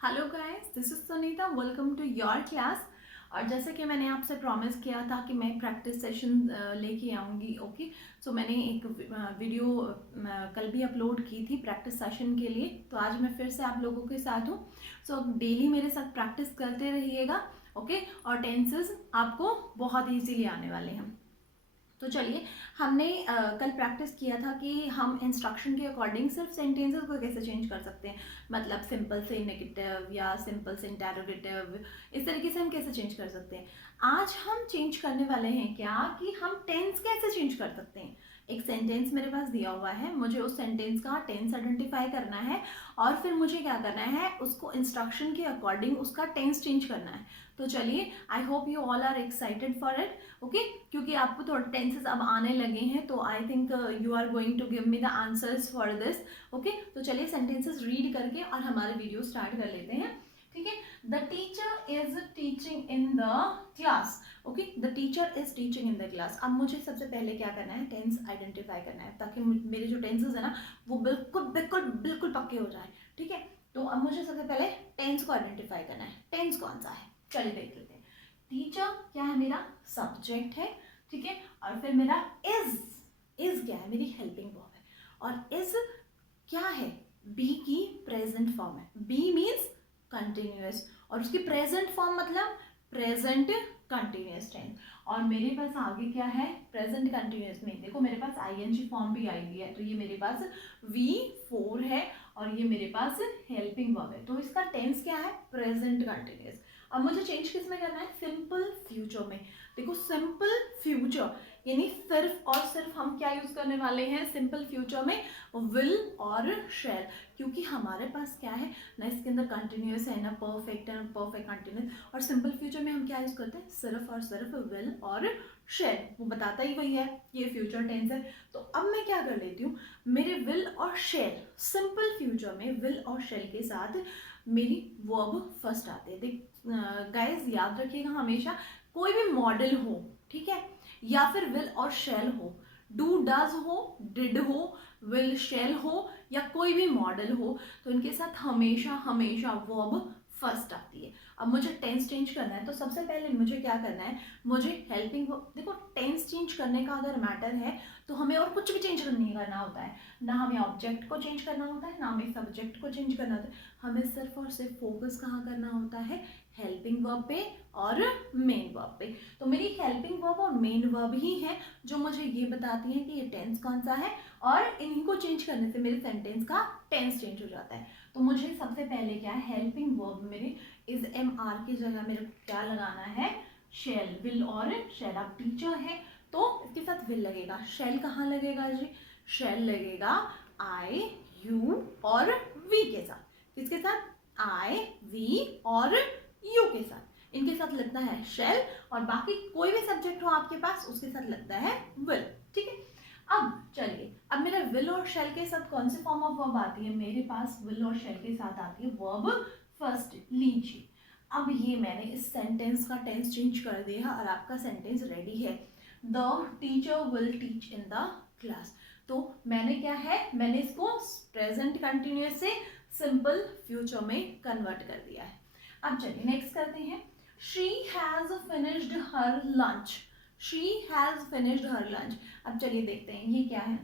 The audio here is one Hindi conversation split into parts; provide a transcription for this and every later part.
Hello guys, this is Sunita. Welcome to your class. और जैसे कि मैंने आपसे प्रॉमिस किया था कि मैं प्रैक्टिस सेशन लेके आऊँगी। ओके, सो मैंने एक वीडियो कल भी अपलोड की थी प्रैक्टिस सेशन के लिए, तो आज मैं फिर से आप लोगों के साथ हूँ। सो डेली मेरे साथ प्रैक्टिस करते रहिएगा। ओके, और टेंसेस आपको बहुत ईजीली आने वाले हैं। तो चलिए, हमने कल प्रैक्टिस किया था कि हम इंस्ट्रक्शन के अकॉर्डिंग सिर्फ सेंटेंसेस को कैसे चेंज कर सकते हैं, मतलब सिंपल से नेगेटिव या सिंपल से इंटेरोगेटिव, इस तरीके से हम कैसे चेंज कर सकते हैं। आज हम चेंज करने वाले हैं क्या कि हम टेंस कैसे चेंज कर सकते हैं। एक सेंटेंस मेरे पास दिया हुआ है, मुझे उस सेंटेंस का टेंस आइडेंटिफाई करना है और फिर मुझे क्या करना है, उसको इंस्ट्रक्शन के अकॉर्डिंग उसका टेंस चेंज करना है। तो चलिए, I hope you all are excited for it. Okay, क्योंकि आपको थोड़े टेंसेस अब आने लगे हैं, तो I think you are going to give me the answers for this. Okay, तो चलिए सेंटेंसेस रीड करके और हमारे वीडियो स्टार्ट कर लेते हैं। ठीक है, the teacher is teaching in the class. Okay, the teacher is teaching in the class. अब मुझे सबसे पहले क्या करना है, टेंस आइडेंटिफाई करना है, ताकि मेरे जो टेंसेस है ना वो बिल्कुल बिल्कुल बिल्कुल पक्के हो जाए। ठीक है, तो अब मुझे सबसे पहले टेंस को आइडेंटिफाई करना है। टेंस कौन सा है, चलिए देख लेते हैं। टीचर क्या है, मेरा सब्जेक्ट है। ठीक है, और फिर मेरा इज क्या है, मेरी हेल्पिंग वर्ब है। और इज क्या है, बी की प्रेजेंट फॉर्म है। बी मीन्स कंटिन्यूअस और उसकी प्रेजेंट फॉर्म मतलब प्रेजेंट कंटिन्यूअस टेंस। और मेरे पास आगे क्या है, प्रेजेंट कंटिन्यूअस में देखो मेरे पास आईएनजी फॉर्म भी आई हुई है, तो ये मेरे पास V4 है और ये मेरे पास हेल्पिंग वर्ब है। तो इसका टेंस क्या है, प्रेजेंट कंटिन्यूअस। अब मुझे चेंज किस में करना है, सिंपल फ्यूचर में। देखो सिंपल फ्यूचर यानी सिर्फ और सिर्फ हम क्या यूज करने वाले हैं सिंपल फ्यूचर में, विल और शैल। क्योंकि हमारे पास क्या है ना, इसके अंदर कंटिन्यूअस है ना, परफेक्ट है ना, परफेक्ट कंटिन्यूअस। और सिंपल फ्यूचर में हम क्या यूज करते हैं, सिर्फ और सिर्फ विल और शैल। वो बताता ही वही है, ये फ्यूचर टेंस है। तो अब मैं क्या कर लेती हूँ, मेरे विल और शैल, सिंपल फ्यूचर में विल और शैल के साथ मेरी वर्ब फर्स्ट आते हैं। देख गाइस, याद रखिएगा हमेशा, कोई भी मॉडल हो, ठीक है, या फिर विल और शैल हो, डू डज हो, डिड हो, विल शैल हो, या कोई भी मॉडल हो, तो इनके साथ हमेशा हमेशा वर्ब फर्स्ट आती है। अब मुझे टेंस चेंज करना है, तो सबसे पहले मुझे क्या करना है, मुझे हेल्पिंग वर्ब, देखो टेंस चेंज करने का अगर मैटर है तो हमें और कुछ भी चेंज नहीं करना होता है। ना हमें ऑब्जेक्ट को चेंज करना होता है, ना हमें सब्जेक्ट को चेंज करना होता है। हमें सिर्फ और सिर्फ फोकस कहाँ करना होता है, हेल्पिंग वर्ब पे और मेन वर्ब पे। तो मेरी हेल्पिंग वर्ब और मेन वर्ब ही है जो मुझे ये बताती है कि ये टेंस कौन सा है, और इन्हीं को चेंज करने से मेरे सेंटेंस का टेंस चेंज हो जाता है। तो मुझे सबसे पहले क्या है, हेल्पिंग वर्ब मेरे इज MR की जगह मेरे को क्या लगाना है, शेल, विल और शेल। अब टीचर है तो इसके साथ विल लगेगा, शेल कहाँ लगेगा जी, शेल लगेगा I, U और V के साथ। किसके साथ, I, V और U के साथ, इनके साथ लगता है शेल। और बाकी कोई भी सब्जेक्ट हो आपके पास उसके साथ लगता है विल। ठीक है, अब चलिए, अब मेरा विल और शेल के साथ कौन सी फॉर्म ऑफ वर्ब आती है, मेरे पास विल और शेल के साथ आती है वर्ब फर्स्ट, लीजिए। अब ये मैंने इस सेंटेंस का टेंस चेंज कर दिया और आपका सेंटेंस रेडी है। The teacher will teach in the class. तो मैंने क्या है, मैंने इसको प्रेजेंट कंटिन्यूअस से सिंपल फ्यूचर में कन्वर्ट कर दिया है। अब चलिए नेक्स्ट करते हैं, she has finished her lunch. She has finished her lunch. अब चलिए देखते हैं ये क्या है,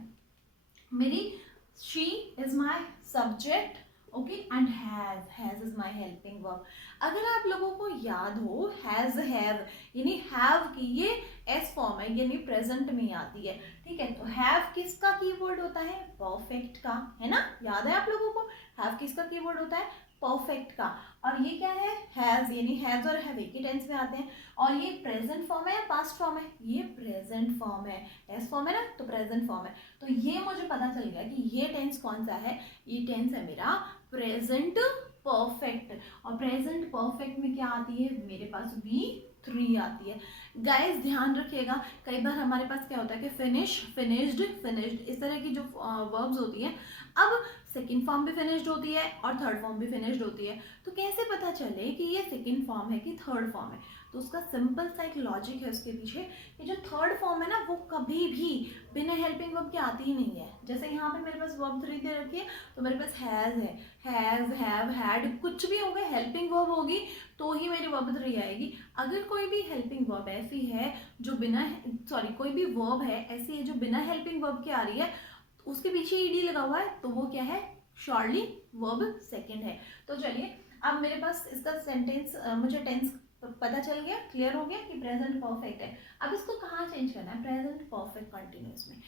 मेरी she is my subject, okay, and has is my helping verb. अगर आप लोगों को याद हो, हैज हैव यानी हैव की ये एस फॉर्म है, यानी प्रेजेंट में आती है। ठीक है, तो हैव किसका कीवर्ड होता है, परफेक्ट का, है ना, याद है आप लोगों को, हैव किसका कीवर्ड होता है, परफेक्ट का। और ये क्या है, हैज, यानी हैज और हैव एक ही टेंस में आते हैं। और ये प्रेजेंट फॉर्म है या पास्ट फॉर्म है, ये प्रेजेंट फॉर्म है, एस फॉर्म है ना, तो प्रेजेंट फॉर्म है। तो ये मुझे पता चल गया कि ये टेंस कौन सा है, ये टेंस है मेरा प्रेजेंट परफेक्ट। और प्रेजेंट परफेक्ट में क्या आती है, मेरे पास V3 आती है। गाइस ध्यान रखिएगा, कई बार हमारे पास क्या होता है कि फिनिश, फिनिश्ड, फिनिश्ड, इस तरह की जो वर्ब्स होती है। अब सेकंड फॉर्म भी फिनिश्ड होती है और थर्ड फॉर्म भी फिनिश्ड होती है। तो कैसे पता चले कि ये सेकंड फॉर्म है कि थर्ड फॉर्म है? तो उसका सिंपल सा एक लॉजिक है उसके पीछे कि जो थर्ड फॉर्म है ना वो कभी भी बिना हेल्पिंग वर्ब के आती ही नहीं है। जैसे यहाँ पे मेरे पास वर्ब 3 दे रखी है, तो मेरे पास हैज़ है, हैज़, हैव, हैड, कुछ भी होगा हेल्पिंग वर्ब होगी तो ही मेरी वर्ब 3 आएगी। अगर कोई भी हेल्पिंग वर्ब ऐसी है जो बिना कोई भी वर्ब है ऐसी है जो बिना हेल्पिंग वर्ब के आ रही है, उसके पीछे ईडी लगा हुआ है, तो वो क्या है? श्योरली वर्ब सेकंड है। तो चलिए अब मेरे पास इसका सेंटेंस मुझे टेंस पता चल गया, क्लियर हो गया कि प्रेजेंट परफेक्ट है। अब इसको कहाँ चेंज करना है? प्रेजेंट परफेक्ट कंटिन्यूअस में।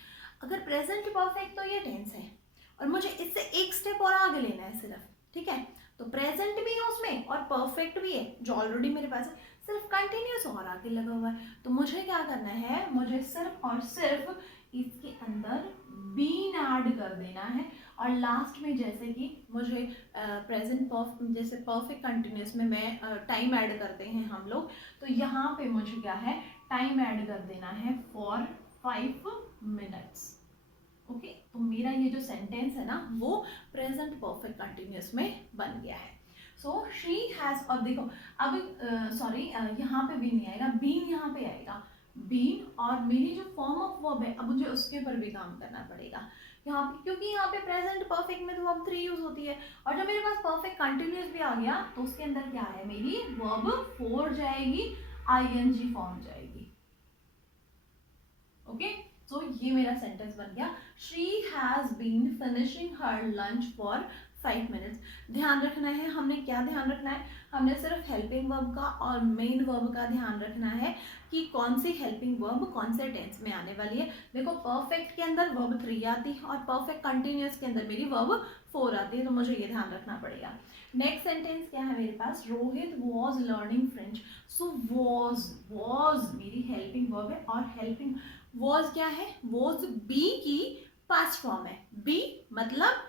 अगर प्रेजेंट परफेक्ट तो ये टेंस है और मुझे इससे एक स्टेप और आगे लेना है सिर्फ, ठीक है? तो प्रेजेंट भी है उसमें और परफेक्ट भी है जो ऑलरेडी मेरे पास है, सिर्फ कंटिन्यूअस और आगे लगा हुआ है। तो मुझे क्या करना है? मुझे सिर्फ और सिर्फ इसके अंदर बीन ऐड कर देना है। और लास्ट में जैसे कि मुझे प्रेजेंट जैसे परफेक्ट कंटिन्यूअस में मैं टाइम ऐड करते हैं हम लोग, तो यहाँ पे मुझे क्या है? टाइम ऐड कर देना है फॉर 5 मिनट्स। ओके, तो मेरा ये जो सेंटेंस है ना वो प्रेजेंट परफेक्ट कंटिन्यूअस में बन गया है। सो शी हैज, और देखो अब यहाँ पे भी नहीं आएगा, बीन यहाँ पे आएगा, बीन। और मेरी जो फॉर्म ऑफ वर्ब है अब मुझे उसके ऊपर भी काम करना पड़ेगा यहाँ पे, क्योंकि यहाँ पे प्रेजेंट परफेक्ट में तो वर्ब 3 यूज होती है। और जब मेरे पास परफेक्ट कंटिन्यूअस भी आ गया तो उसके अंदर क्या है? मेरी वर्ब 4 जाएगी, आईएनजी फॉर्म जाएगी। ओके, सो ये मेरा सेंटेंस बन गया, she has been finishing her lunch for 5 minutes. ध्यान रखना है, हमने क्या ध्यान रखना है? हमने सिर्फ हेल्पिंग वर्ब का और मेन वर्ब का ध्यान रखना है कि कौन सी हेल्पिंग वर्ब कौन से टेंस में आने वाली है। देखो परफेक्ट के अंदर वर्ब 3 आती है और परफेक्ट कंटिन्यूअस के अंदर मेरी वर्ब 4 आती है, तो मुझे ये ध्यान रखना पड़ेगा। नेक्स्ट सेंटेंस क्या है मेरे पास? Rohit was learning French. So was मेरी हेल्पिंग वर्ब है और हेल्पिंग वॉज क्या है? वॉज बी की पास्ट फॉर्म है। बी मतलब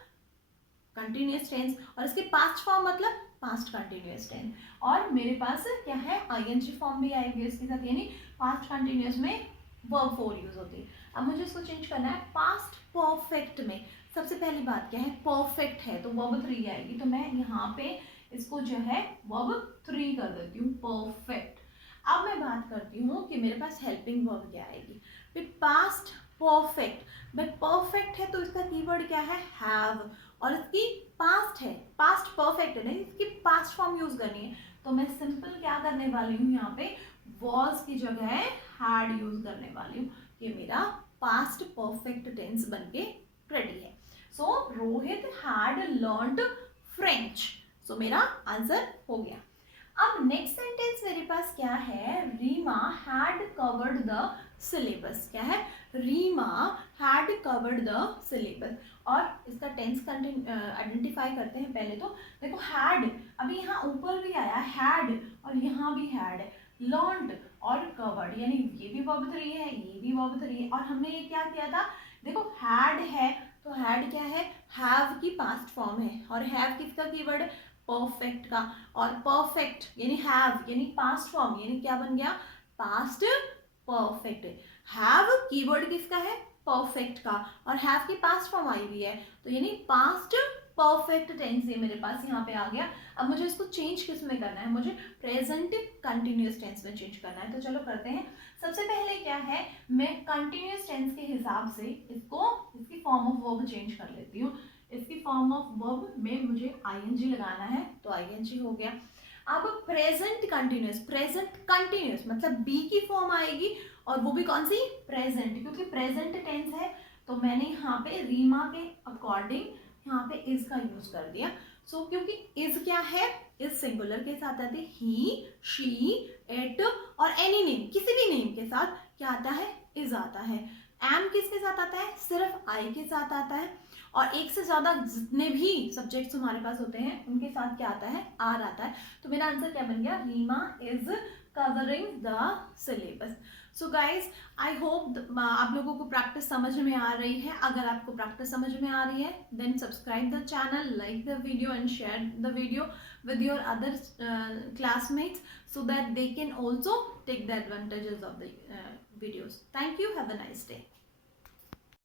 कंटिन्यूअस टेंस और इसके पास्ट फॉर्म मतलब पास्ट कंटिन्यूअस टेंस। और मेरे पास क्या है? आईएनजी फॉर्म भी आएगी इसके साथ, यानी पास्ट कंटिन्यूअस में वर्ब 4 यूज होती है। अब मुझे इसको चेंज करना है पास्ट परफेक्ट में। सबसे पहली बात क्या है? परफेक्ट है तो वर्ब 3 आएगी, तो मैं यहाँ पे इसको जो है वर्ब 3 कर देती हूँ, परफेक्ट। अब मैं बात करती हूँ कि मेरे पास हेल्पिंग वर्ब क्या आएगी? Past perfect. बट परफेक्ट है तो इसका कीवर्ड क्या है? हैव, और इसकी पास्ट है, पास्ट परफेक्ट है, नहीं इसकी पास्ट फॉर्म यूज करनी है। तो मैं सिंपल क्या करने वाली हूँ? यहाँ पे वॉज की जगह हैड यूज करने वाली हूँ। ये मेरा पास्ट परफेक्ट टेंस बनके रेडी है। सो रोहित हैड लर्नड फ्रेंच। सो मेरा आंसर हो गया। अब नेक्स्ट सेंटेंस मेरे पास क्या है? Reema had covered the syllabus. क्या है? Reema had covered the syllabus. और इसका टेंस आइडेंटिफाई करते हैं पहले। तो देखो हैड, अभी यहाँ ऊपर भी आया हैड और यहाँ भी हैड, लर्नड और कवर्ड, यानी ये भी वर्ब 3 है, ये भी वर्ब 3 है। और हमने ये क्या किया था? देखो हैड है तो हैड क्या है? हैव की पास्ट फॉर्म है और हैव किसका कीवर्ड है? परफेक्ट का। और परफेक्ट यानी हैव यानी पास्ट फॉर्म, यानी क्या बन गया? Past perfect. हैव कीवर्ड किसका है? परफेक्ट का, और हैव की पास्ट फॉर्म आई हुई है, तो यानी पास्ट परफेक्ट टेंस ये मेरे पास यहाँ पे आ गया। अब मुझे इसको चेंज किस में करना है? मुझे प्रेजेंट कंटिन्यूअस टेंस में चेंज करना है। तो चलो करते हैं। सबसे पहले क्या है, मैं कंटिन्यूअस टेंस के हिसाब से इसकी फॉर्म ऑफ वर्ब चेंज कर लेती हूँ। इसकी फॉर्म ऑफ वर्ब में मुझे आईएनजी लगाना है, तो आईएनजी हो गया। अब प्रेजेंट कंटिन्यूअस मतलब बी की फॉर्म आएगी और वो भी कौन सी? प्रेजेंट, क्योंकि प्रेजेंट टेंस है तो मैंने यहाँ पे रीमा के अकॉर्डिंग यहाँ पे इज का यूज कर दिया। सो क्योंकि इज क्या है? इज सिंगुलर के साथ आते, ही, शी, इट और एनी नेम, किसी भी नेम के साथ क्या आता है? इज आता है। एम किसके साथ आता है? सिर्फ आई के साथ आता है। और एक से ज्यादा जितने भी सब्जेक्ट्स हमारे पास होते हैं उनके साथ क्या आता है? आर आता है। तो मेरा आंसर क्या बन गया? Reema is covering the syllabus. So guys I hope आप लोगों को प्रैक्टिस समझ में आ रही है। अगर आपको प्रैक्टिस समझ में आ रही है then subscribe the channel, like the video and share the video with your other classmates so that they can also take the advantages of the videos. Thank you. Have a nice day.